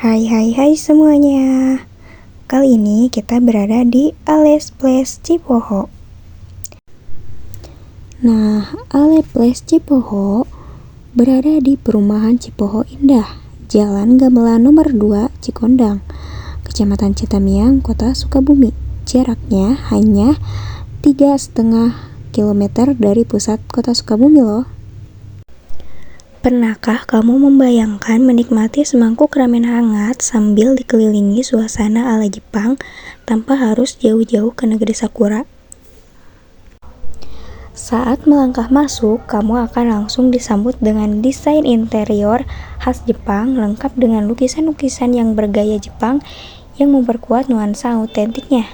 Hai hai hai semuanya. Kali ini kita berada di Ales Place Cipoho. Nah, Ales Place Cipoho berada di perumahan Cipoho Indah, Jalan Gamelan nomor 2, Cikondang, Kecamatan Citamiang, Kota Sukabumi. Jaraknya hanya 3,5 km dari pusat Kota Sukabumi loh. Pernahkah kamu membayangkan menikmati semangkuk ramen hangat sambil dikelilingi suasana ala Jepang tanpa harus jauh-jauh ke negeri Sakura? Saat melangkah masuk, kamu akan langsung disambut dengan desain interior khas Jepang lengkap dengan lukisan-lukisan yang bergaya Jepang yang memperkuat nuansa autentiknya.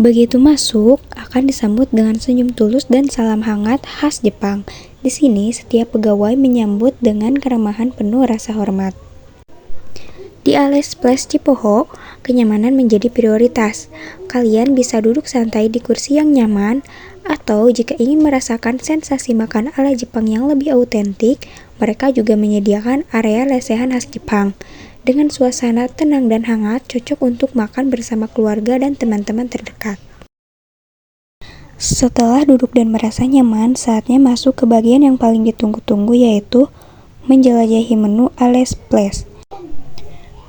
Begitu masuk, akan disambut dengan senyum tulus dan salam hangat khas Jepang. Di sini, setiap pegawai menyambut dengan keramahan penuh rasa hormat. Di Ales Place Cipoho, kenyamanan menjadi prioritas. Kalian bisa duduk santai di kursi yang nyaman, atau jika ingin merasakan sensasi makan ala Jepang yang lebih autentik, mereka juga menyediakan area lesehan khas Jepang. Dengan suasana tenang dan hangat, cocok untuk makan bersama keluarga dan teman-teman terdekat. Setelah duduk dan merasa nyaman, saatnya masuk ke bagian yang paling ditunggu-tunggu, yaitu menjelajahi menu Ales Place.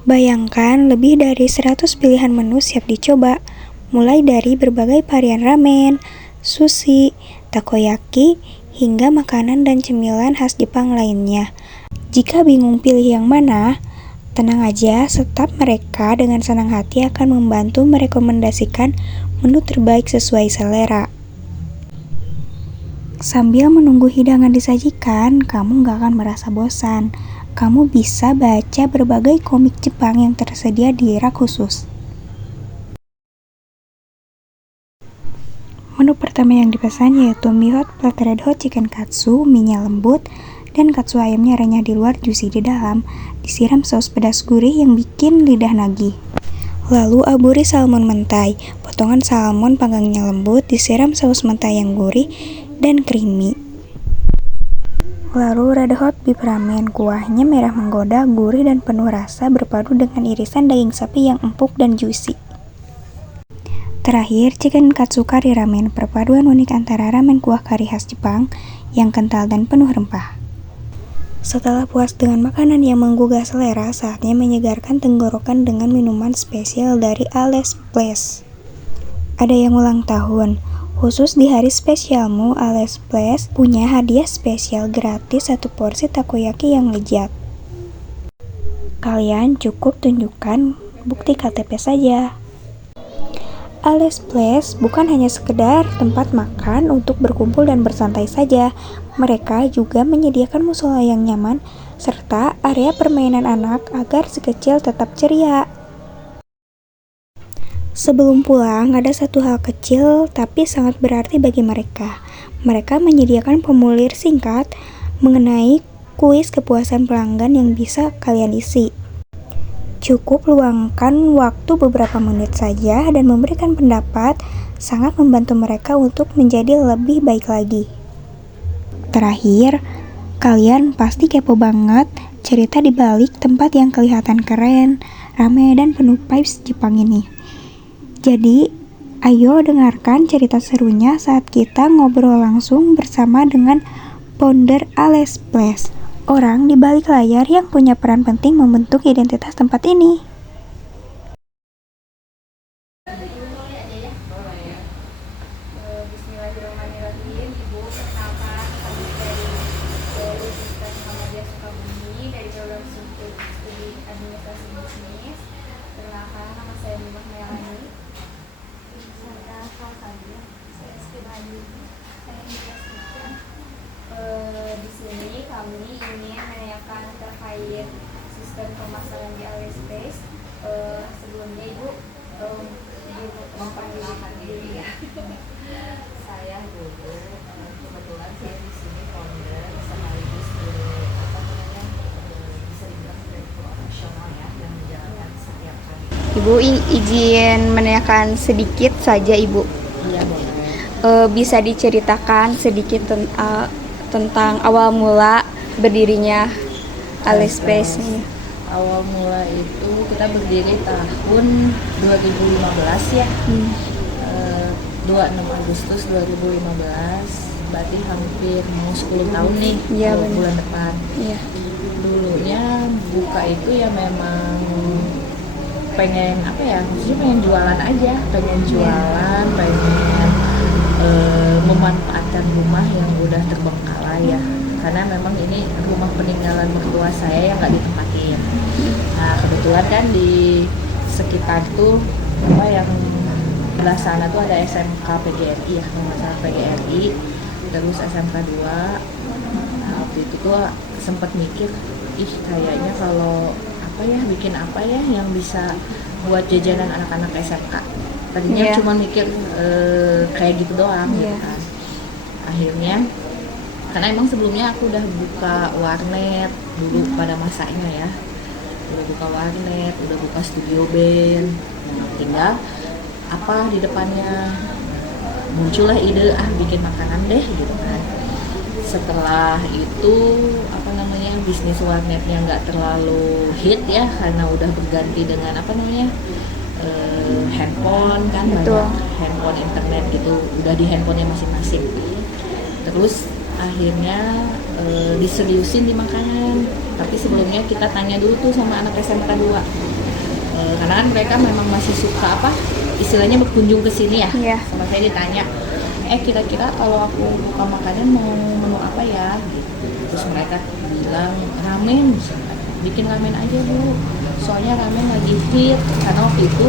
Bayangkan lebih dari 100 pilihan menu siap dicoba, mulai dari berbagai varian ramen, sushi, takoyaki, hingga makanan dan cemilan khas Jepang lainnya. Jika bingung pilih yang mana, tenang aja, staf mereka dengan senang hati akan membantu merekomendasikan menu terbaik sesuai selera. Sambil menunggu hidangan disajikan, kamu gak akan merasa bosan. Kamu bisa baca berbagai komik Jepang yang tersedia di rak khusus. Menu pertama yang dipesan yaitu mie hot plate red hot chicken katsu, mie-nya lembut, dan katsu ayamnya renyah di luar, juicy di dalam, disiram saus pedas gurih yang bikin lidah nagih. Lalu aburi salmon mentai, potongan salmon panggangnya lembut, disiram saus mentai yang gurih dan creamy. Lalu red hot beef ramen, kuahnya merah menggoda, gurih dan penuh rasa, berpadu dengan irisan daging sapi yang empuk dan juicy. Terakhir, chicken katsu kari ramen, perpaduan unik antara ramen kuah kari khas Jepang yang kental dan penuh rempah. Setelah puas dengan makanan yang menggugah selera, saatnya menyegarkan tenggorokan dengan minuman spesial dari Ales Place. Ada yang ulang tahun. Khusus di hari spesialmu, Ales Place punya hadiah spesial gratis 1 porsi takoyaki yang lezat. Kalian cukup tunjukkan bukti KTP saja. Ales Place bukan hanya sekedar tempat makan untuk berkumpul dan bersantai saja. Mereka juga menyediakan musola yang nyaman serta area permainan anak agar si kecil tetap ceria. Sebelum pulang, ada satu hal kecil tapi sangat berarti bagi mereka. Mereka menyediakan formulir singkat mengenai kuis kepuasan pelanggan yang bisa kalian isi. Cukup luangkan waktu beberapa menit saja dan memberikan pendapat, sangat membantu mereka untuk menjadi lebih baik lagi. Terakhir, kalian pasti kepo banget cerita di balik tempat yang kelihatan keren, ramai dan penuh vibes Jepang ini. Jadi, ayo dengarkan cerita serunya saat kita ngobrol langsung bersama dengan founder Ales Place, orang di balik layar yang punya peran penting membentuk identitas tempat ini. Bismillahirrahmanirrahim. Ibu, perkenalkan kami dari Universitas Muhammadiyah Sukabumi dari program studi administrasi bisnis. Perkenalkan, nama saya Mimah Melani. Saya Fauzia. Saya Iskibani. Saya Indra. Di sini kami ingin menanyakan terkait sistem pemasaran di Ales Place. Sebelumnya Ibu memperkenalkan diri ya. Saya dulu kebetulan saya di sini founder sekaligus bisa dibilang direktur operasional ya yang menjalankan setiap hari. Ibu izin menanyakan sedikit saja Ibu. Iya boleh. Bisa diceritakan sedikit tentang awal mula berdirinya Alice Place nih. Awal mula itu kita berdiri tahun 2015 ya. 26 Agustus 2015, berarti hampir mau 10 tahun nih. Iya, benar. Bulan depan. Iya. Dulunya buka itu ya memang pengen apa ya, maksudnya pengen jualan aja, pengen jualan, pengen memanfaatkan rumah yang udah terbengkalai ya, karena memang ini rumah peninggalan mertua saya yang nggak ditempatin. Nah kebetulan kan di sekitar tuh apa yang belah sana tuh ada SMK PGRI ya, kalau nggak salah PGRI, terus SMK 2. Nah waktu itu tuh sempat mikir, kayaknya kalau apa ya, bikin apa ya yang bisa buat jajanan anak-anak SMK. Tadinya Iya. cuma mikir kayak gitu doang gitu Iya. kan. Akhirnya karena emang sebelumnya aku udah buka warnet dulu pada masanya ya, udah buka warnet, udah buka studio band. Nah, tinggal apa di depannya muncullah ide bikin makanan deh gitu kan. Setelah itu apa namanya, bisnis warnetnya nggak terlalu hit ya, karena udah berganti dengan apa namanya handphone kan. Betul. Banyak handphone internet gitu, udah di handphonenya masing-masing. Terus akhirnya diseriusin di makanan, tapi sebelumnya kita tanya dulu tuh sama anak SMK 2, karena kan mereka memang masih suka apa istilahnya berkunjung ke sini ya. Iya. Sama saya ditanya, kira-kira kalau aku buka makanan mau menu apa ya gitu. Terus mereka bilang ramen, bikin ramen aja Bu, soalnya ramen lagi hit. Karena waktu itu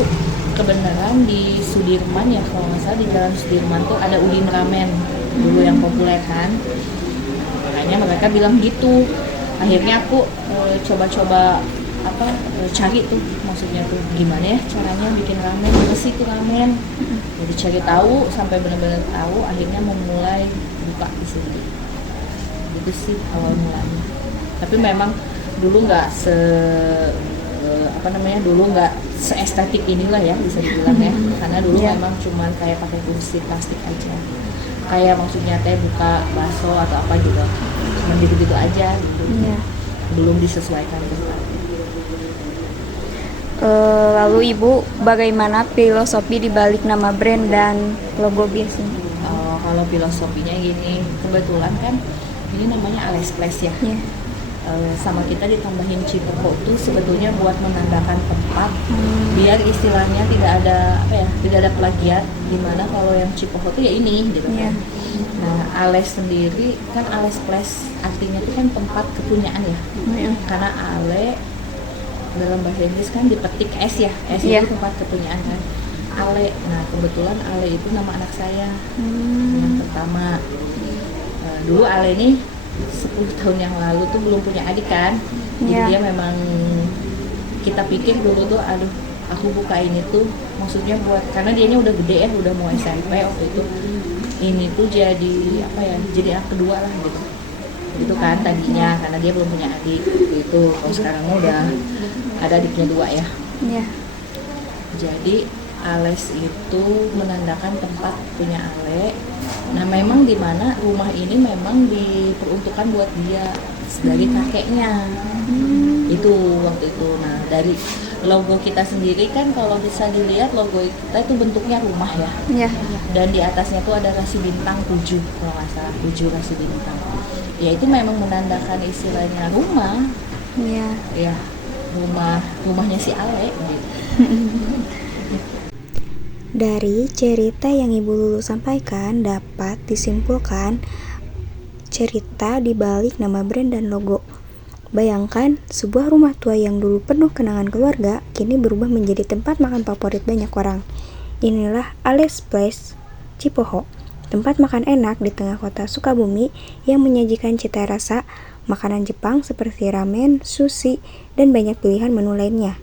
kebenaran di Sudirman ya, kalau nggak salah di Jalan Sudirman tuh ada Udin Ramen dulu yang populer kan. Makanya mereka bilang gitu. Akhirnya aku coba-coba cari tuh, maksudnya tuh gimana ya caranya bikin ramen, gimana sih tuh ramen. Jadi cari tahu sampai benar-benar tahu, akhirnya memulai buka di sini. Gitu sih awal mulanya. Tapi memang dulu nggak dulu nggak seestetik inilah ya, bisa dibilang ya. Karena dulu Iya. memang cuman kayak pakai kursi plastik aja. Kayak maksudnya teh buka bakso atau apa gitu. Cuman gitu-gitu aja gitu. Iya. Belum disesuaikan tempat. Lalu Ibu, bagaimana filosofi di balik nama brand dan logo biasanya? Kalau filosofinya gini, kebetulan kan ini namanya Alice Place ya. Iya. Sama kita ditambahin Cipoho tuh sebetulnya buat menandakan tempat, biar istilahnya tidak ada plagiat, dimana kalau yang Cipoho tuh ya ini gitu kan. Iya. Nah Alice sendiri kan Alice Place artinya tuh kan tempat kepunyaan ya, Iya. karena Ale dalam bahasa Inggris kan dipetik S ya, S Iya. itu tempat kepunyaan kan. Ale, nah kebetulan Ale itu nama anak saya yang pertama. Dulu Ale ini 10 tahun yang lalu tuh belum punya adik kan. Jadi Iya. dia memang, kita pikir dulu tuh aduh aku buka ini tuh maksudnya buat, karena dianya udah gede ya, udah mau SMP waktu itu. Ini tuh jadi apa ya, jadi anak kedua lah gitu kan tadinya, karena dia belum punya adik gitu. Kalau sekarang udah ada adiknya 2 ya. Iya. Jadi Ales itu menandakan tempat punya Ale. Nah memang di mana rumah ini memang diperuntukkan buat dia dari kakeknya. Itu waktu itu. Nah dari logo kita sendiri kan kalau bisa dilihat logo kita itu bentuknya rumah ya. Iya. Dan di atasnya tuh ada rasi bintang 7 kalau nggak salah, 7 rasi bintang. Ya itu memang menandakan istilahnya rumah. Iya. Ya rumahnya si Ale gitu. Dari cerita yang Ibu Lulu sampaikan dapat disimpulkan cerita di balik nama brand dan logo. Bayangkan sebuah rumah tua yang dulu penuh kenangan keluarga kini berubah menjadi tempat makan favorit banyak orang. Inilah Alice Place Cipoho, tempat makan enak di tengah kota Sukabumi yang menyajikan cita rasa makanan Jepang seperti ramen, sushi, dan banyak pilihan menu lainnya.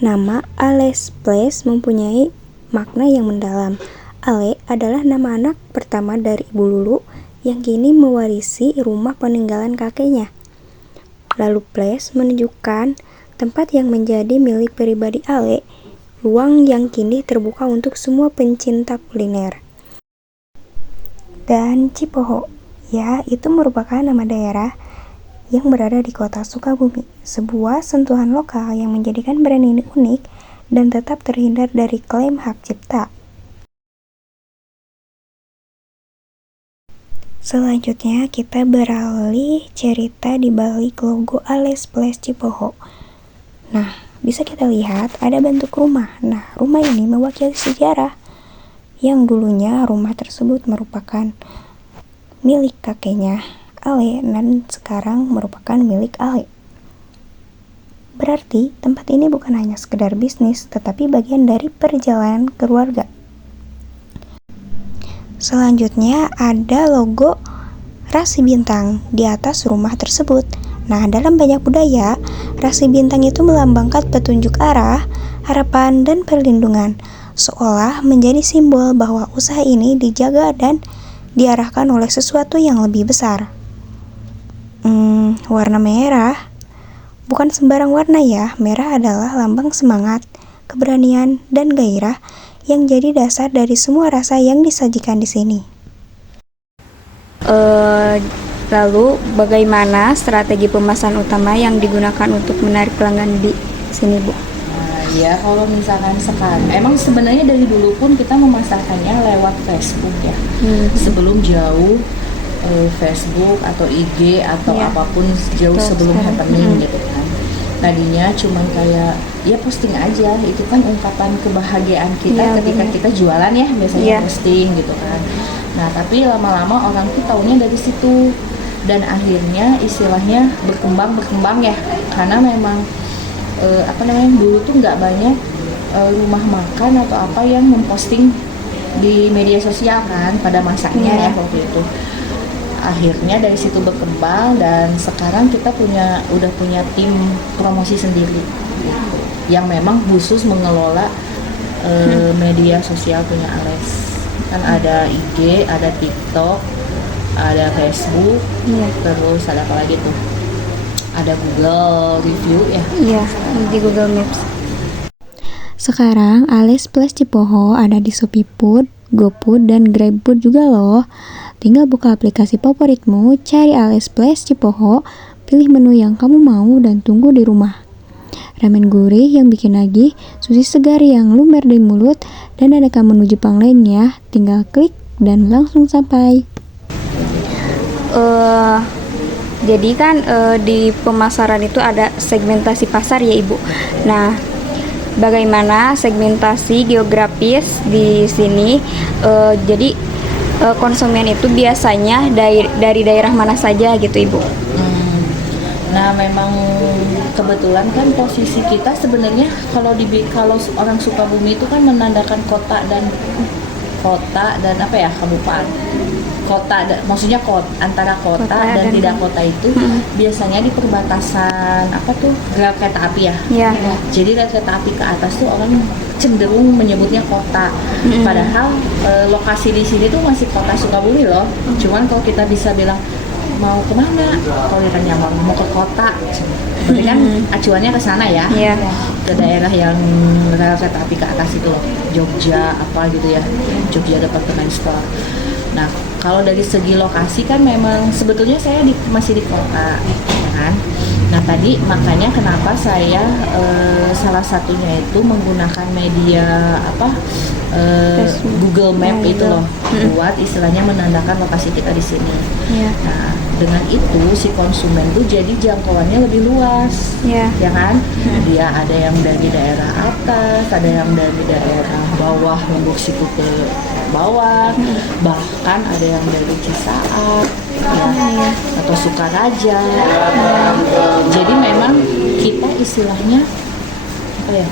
Nama Alice Place mempunyai makna yang mendalam. Ale adalah nama anak pertama dari Ibu Lulu yang kini mewarisi rumah peninggalan kakeknya. Lalu Place menunjukkan tempat yang menjadi milik pribadi Ale, ruang yang kini terbuka untuk semua pencinta kuliner. Dan Cipoho, ya itu merupakan nama daerah yang berada di kota Sukabumi. Sebuah sentuhan lokal yang menjadikan brand ini unik dan tetap terhindar dari klaim hak cipta. Selanjutnya kita beralih cerita di balik logo Ales Place Cipoho. Nah, bisa kita lihat ada bentuk rumah. Nah, rumah ini mewakili sejarah yang dulunya rumah tersebut merupakan milik kakeknya Ale dan sekarang merupakan milik Ale. Berarti tempat ini bukan hanya sekedar bisnis, tetapi bagian dari perjalanan keluarga. Selanjutnya ada logo rasi bintang di atas rumah tersebut. Nah, dalam banyak budaya, rasi bintang itu melambangkan petunjuk arah, harapan, dan perlindungan, seolah menjadi simbol bahwa usaha ini dijaga dan diarahkan oleh sesuatu yang lebih besar. Warna merah bukan sembarang warna ya. Merah adalah lambang semangat, keberanian, dan gairah yang jadi dasar dari semua rasa yang disajikan di sini. Lalu bagaimana strategi pemasaran utama yang digunakan untuk menarik pelanggan di sini, Bu? Ya, kalau misalkan sekarang, emang sebenarnya dari dulu pun kita memasarkannya lewat Facebook ya. Sebelum jauh Facebook atau IG atau apapun jauh sebelum happening gitu kan. Tadinya cuman kayak ya posting aja, itu kan ungkapan kebahagiaan kita ketika kita jualan ya, biasanya posting gitu kan. Nah, tapi lama-lama orang tuh taunya dari situ dan akhirnya istilahnya berkembang ya, karena memang dulu tuh nggak banyak rumah makan atau apa yang memposting di media sosial kan pada masanya ya waktu itu. Akhirnya dari situ berkembang dan sekarang kita udah punya tim promosi sendiri yang memang khusus mengelola media sosial punya Ales. Kan ada IG, ada TikTok, ada Facebook, terus ada apa lagi tuh? Ada Google Review ya? Iya, di Google Maps. Sekarang Ales Place Cipoho ada di ShopeeFood, GoFood, dan GrabFood juga loh. Tinggal buka aplikasi favoritmu, cari Ales Place Cipoho, pilih menu yang kamu mau dan tunggu di rumah. Ramen gurih yang bikin nagih, sushi segar yang lumer di mulut, dan aneka menu Jepang lainnya, tinggal klik dan langsung sampai. Jadi kan di pemasaran itu ada segmentasi pasar ya Ibu. Nah, bagaimana segmentasi geografis di sini? Jadi konsumen itu biasanya dari daerah mana saja gitu Ibu? Nah, memang kebetulan kan posisi kita sebenarnya kalau orang Sukabumi itu kan menandakan kota dan apa ya, kabupaten. Maksudnya antara kota dan tidak kota itu biasanya di perbatasan rel kereta api ya. Jadi rel kereta api ke atas tuh orang cenderung menyebutnya kota. Padahal lokasi di sini tuh masih kota Sukabumi loh. Cuman kalau kita bisa bilang mau kemana, kalau ditanya mau ke kota, berarti kan acuannya ke sana ya, ke daerah yang rel kereta api ke atas itu loh, Jogja apa gitu ya, Jogja Department Store. Nah, kalau dari segi lokasi kan memang sebetulnya saya masih di kota, ya kan. Nah, tadi makanya kenapa saya salah satunya itu menggunakan media Google Map itu loh, buat istilahnya menandakan lokasi kita di sini. Nah, dengan itu si konsumen tuh jadi jangkauannya lebih luas, ya kan? Dia ada yang dari daerah atas, ada yang dari daerah bawah, Lombok Situ ke bawah, bahkan ada yang dari Cisaat, ya, atau Sukaraja. Jadi memang kita istilahnya apa ya?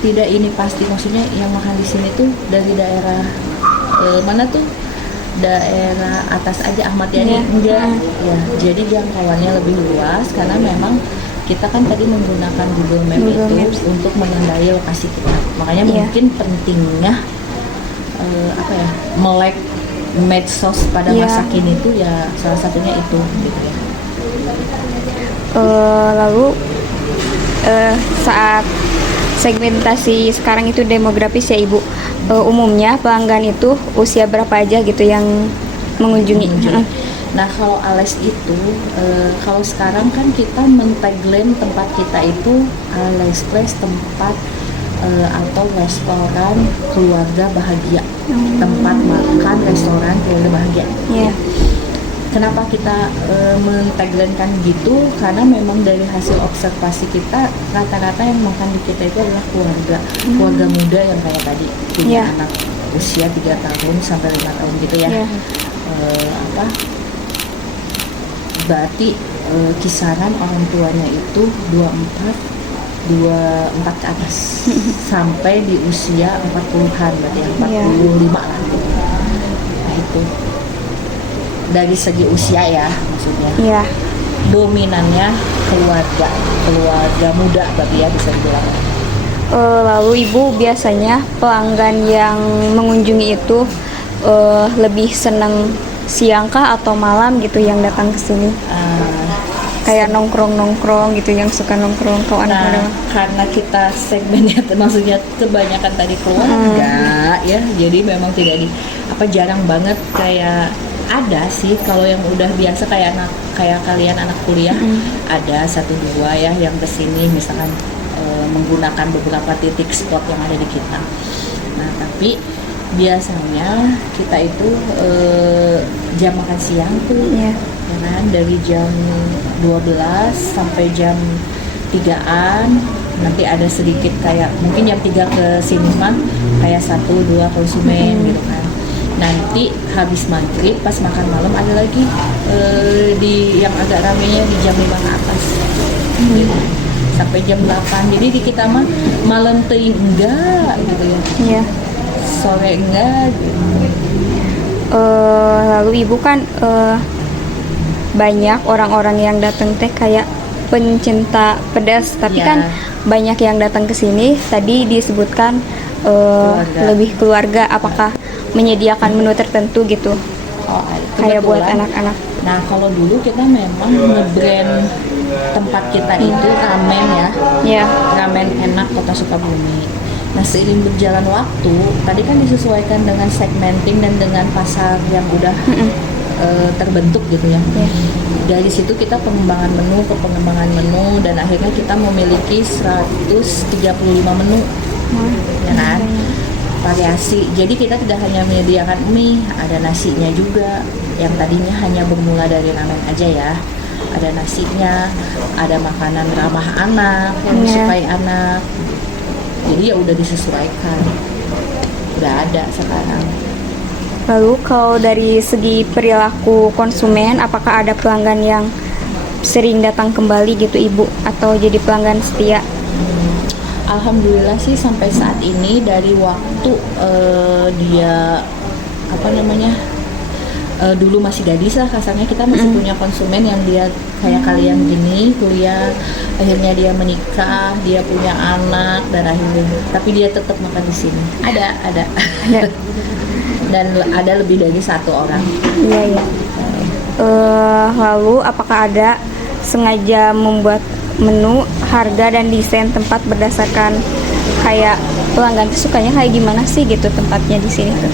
Tidak ini pasti, maksudnya yang makan di sini tuh dari daerah mana tuh? Daerah atas aja, Ahmad Yani enggak ya. Jadi jangkauannya lebih luas karena memang kita kan tadi menggunakan Google Maps untuk menandai lokasi kita. Makanya mungkin pentingnya melek medsos pada masa kini itu ya salah satunya itu gitu ya. Lalu saat segmentasi sekarang itu demografis ya Ibu, umumnya pelanggan itu usia berapa aja gitu yang mengunjungi? Nah kalau Ales itu, kalau sekarang kan kita men-tagline tempat kita itu Ales Place, tempat atau restoran keluarga bahagia, tempat makan restoran keluarga bahagia. Iya. Kenapa kita men-tagline-kan gitu? Karena memang dari hasil observasi kita, rata-rata yang makan di kita itu adalah keluarga muda yang kayak tadi punya Iya. anak usia 3 tahun sampai 5 tahun gitu ya. Iya. Berarti kisaran orang tuanya itu 24 ke atas sampai di usia 40-an, berarti 45 lah. Nah itu dari segi usia ya, maksudnya Iya. dominannya keluarga muda berarti ya, bisa dibilang. Lalu ibu biasanya pelanggan yang mengunjungi itu lebih senang siang kah atau malam gitu yang datang ke sini? Kayak nongkrong gitu, yang suka nongkrong atau anak-anak. Karena kita segmennya maksudnya kebanyakan tadi keluarga ya, jadi memang tidak jarang banget kayak ada sih kalau yang udah biasa kayak kalian anak kuliah, ada 1-2 ya yang kesini misalkan menggunakan beberapa titik spot yang ada di kita. Nah tapi biasanya kita itu jam makan siang tuh ya kan, dari jam 12 sampai jam 3-an, nanti ada sedikit kayak mungkin jam 3 ke sini mah kayak 1-2 konsumen gitu kan. Nanti habis maghrib pas makan malam ada lagi di yang agak ramenya di jam 5 ke atas gitu, sampai jam 8. Jadi di kita mah malam teuing enggak gitu ya. Iya. Sore enggak gitu. Lalu ibu kan banyak orang-orang yang datang teh kayak pencinta pedas, tapi kan banyak yang datang ke sini tadi disebutkan lebih keluarga. Apakah menyediakan menu tertentu gitu? Kayak buat anak-anak. Nah kalau dulu kita memang nge-brand tempat kita itu ramen ya, ramen enak Kota Sukabumi. Nah seiring berjalan waktu, tadi kan disesuaikan dengan segmenting dan dengan pasar yang udah terbentuk gitu ya. Dari situ kita pengembangan menu dan akhirnya kita memiliki 135 menu, ya kan? Variasi. Jadi kita tidak hanya menyediakan mie, ada nasinya juga. Yang tadinya hanya bermula dari ramen aja ya. Ada nasinya, ada makanan ramah anak yang disukai anak. Jadi ya udah disesuaikan. Udah ada sekarang. Lalu kalau dari segi perilaku konsumen, apakah ada pelanggan yang sering datang kembali gitu ibu, atau jadi pelanggan setia? Alhamdulillah sih sampai saat ini dari waktu dia dulu masih gadis lah kasarnya, kita masih punya konsumen yang dia kayak kalian gini kuliah, akhirnya dia menikah, dia punya anak dan akhirnya tapi dia tetap makan di sini. Ada. Dan ada lebih dari 1 orang. Iya. Lalu apakah ada sengaja membuat menu, harga dan desain tempat berdasarkan kayak pelanggan tuh sukanya kayak gimana sih gitu tempatnya di sini tuh?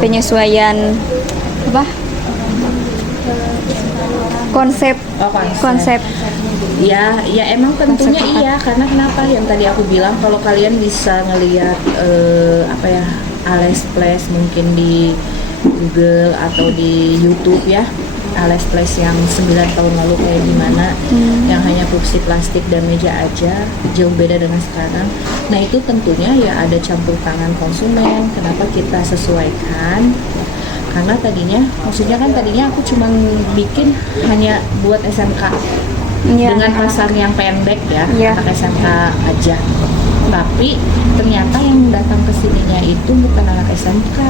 Penyesuaian apa? Konsep. Ya emang tentunya iya, karena kenapa yang tadi aku bilang, kalau kalian bisa ngelihat Ales Place mungkin di Google atau di YouTube ya, Ales Place yang 9 tahun lalu kayak gimana, yang hanya kursi plastik dan meja aja, jauh beda dengan sekarang. Nah itu tentunya ya ada campur tangan konsumen. Kenapa kita sesuaikan? Karena maksudnya kan tadinya aku cuma bikin hanya buat SMK dengan pasar yang pendek ya, anak SMK aja. Tapi ternyata yang datang ke sininya itu bukan anak SMK,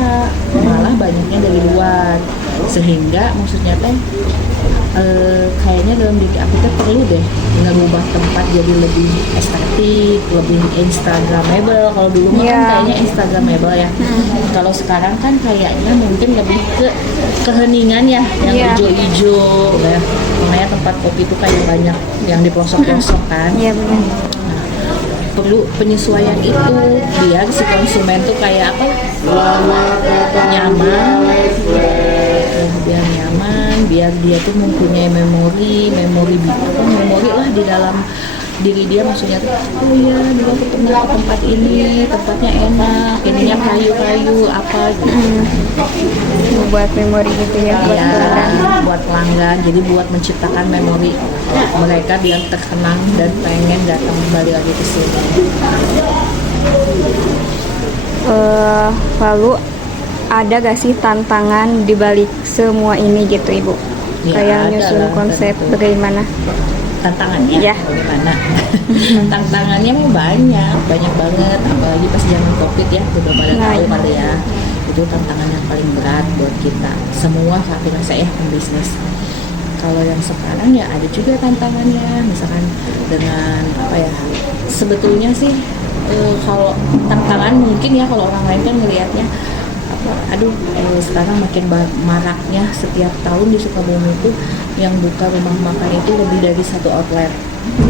malah banyaknya dari luar. Sehingga maksudnya kayaknya dalam diri aku perlu deh ngerubah tempat jadi lebih estetik, lebih instagramable. Kalau dulu kan kayaknya instagramable ya. Kalau sekarang kan kayaknya mungkin lebih ke keheningan ya, yang hijau-hijau ya. Makanya tempat kopi itu kayak banyak yang di pelosok-pelosok kan. Iya benar. Perlu penyesuaian itu biar si konsumen tuh kayak nyaman, biar nyaman. biar dia tuh mempunyai memori lah di dalam diri dia, maksudnya tuh oh iya dulu aku pernah ke tempat ini, tempatnya enak, ininya kayu-kayu apa gitu. Buat memori gitu ya buat Iya, pelanggan. buat pelanggan, jadi buat menciptakan memori mereka biar terkenang dan pengen datang kembali lagi ke sini. Lalu ada gak sih tantangan di balik semua ini gitu Ibu? Ya, Kayak ada nyusun lah, konsep tentu. bagaimana? Tantangannya Ya. bagaimana? Tantangannya mau banyak banget, apalagi pas zaman covid ya, udah pada Nah, tahu iya. kali ya, itu tantangan yang paling berat buat kita semua, tapi saya pembisnis. Kalau yang sekarang ya ada juga tantangannya, misalkan dengan apa ya, sebetulnya sih kalau tantangan mungkin ya kalau orang lain kan ngelihatnya sekarang makin maraknya setiap tahun di Sukabumi itu yang buka rumah makan itu lebih dari 1 outlet,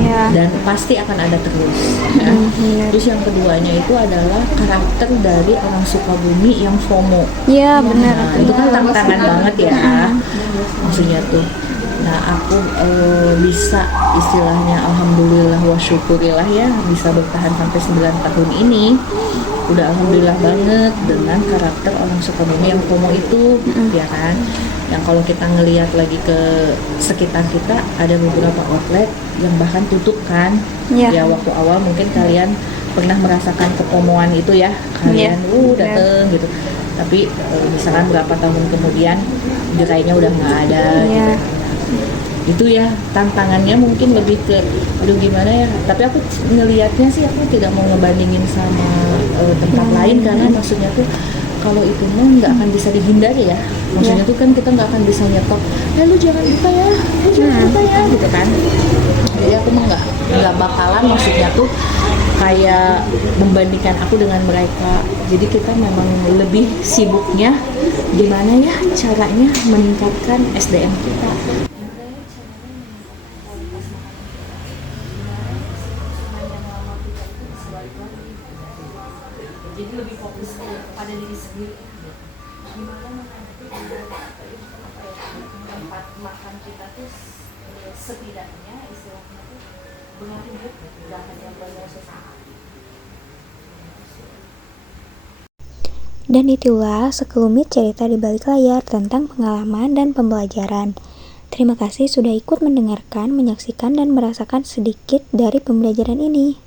Ya. dan pasti akan ada terus. Benar. Terus yang keduanya itu adalah karakter dari orang Sukabumi yang FOMO. Ya benar. Nah, itu kan tantangan banget ya, maksudnya tuh. Nah, aku bisa istilahnya alhamdulillah wa syukurillah ya bisa bertahan sampai 9 tahun ini. Udah alhamdulillah banget dengan karakter orang Sukabumi yang FOMO itu, ya kan. Yang kalau kita ngelihat lagi ke sekitar kita ada beberapa outlet yang bahkan tutup kan. Ya. Ya waktu awal mungkin kalian pernah merasakan kepomoan itu ya, kalian dateng gitu. Tapi misalkan berapa tahun kemudian gerainya udah nggak ada Ya. gitu. Itu ya tantangannya mungkin lebih ke aduh gimana ya, tapi aku ngelihatnya sih aku tidak mau ngebandingin sama tempat lain, karena maksudnya tuh kalau itu mah nggak akan bisa dihindari ya, maksudnya tuh kan kita nggak akan bisa nyetok lu jangan buka ya, lu jangan buka ya gitu kan. Jadi aku mah nggak bakalan, maksudnya tuh kayak membandingkan aku dengan mereka. Jadi kita memang lebih sibuknya gimana ya caranya meningkatkan SDM kita. Jadi lebih fokus kepada diri sendiri. Gimana tempat makan kita tuh setidaknya istilahnya tuh berarti nggak hanya banyak sesaat. Dan itulah sekelumit cerita di balik layar tentang pengalaman dan pembelajaran. Terima kasih sudah ikut mendengarkan, menyaksikan, dan merasakan sedikit dari pembelajaran ini.